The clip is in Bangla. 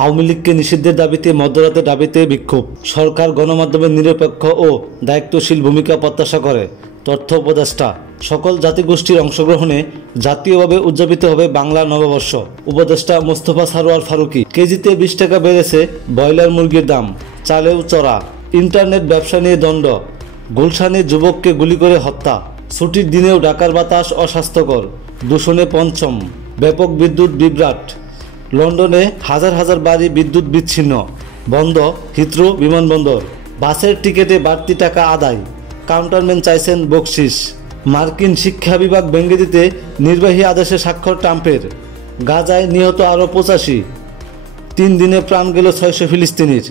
আওয়ামী লীগকে নিষিদ্ধের দাবিতে মধ্যরাতের দাবিতে বিক্ষোভ। সরকার গণমাধ্যমের নিরপেক্ষ ও দায়িত্বশীল ভূমিকা প্রত্যাশা করে। তথ্য উপদেষ্টা, সকল জাতিগোষ্ঠীর অংশগ্রহণে জাতীয়ভাবে উদযাপিত হবে বাংলা নববর্ষ। উপদেষ্টা মোস্তফা সারোয়ার ফারুকী। কেজিতে 20 টাকা বেড়েছে ব্রয়লার মুরগির দাম, চালেও চড়া। ইন্টারনেট ব্যবসা নিয়ে দ্বন্দ্ব, গুলশানে যুবককে গুলি করে হত্যা। ছুটির দিনেও ঢাকার বাতাস অস্বাস্থ্যকর, দূষণে পঞ্চম। ব্যাপক বিদ্যুৎ বিভ্রাট, লন্ডনে হাজার হাজার বাড়ি বিদ্যুৎ বিচ্ছিন্ন, বন্ধ হিথ্রো বিমানবন্দর। বাসের টিকিটে বাড়তি টাকা আদায়, কাউন্টারম্যান চাইছেন বকশিস। মার্কিন শিক্ষা বিভাগ ভেঙে দিতে নির্বাহী আদেশে স্বাক্ষর ট্রাম্পের। গাজায় নিহত আরও 85, 3 দিনে প্রাণ গেল 600 ফিলিস্তিনির।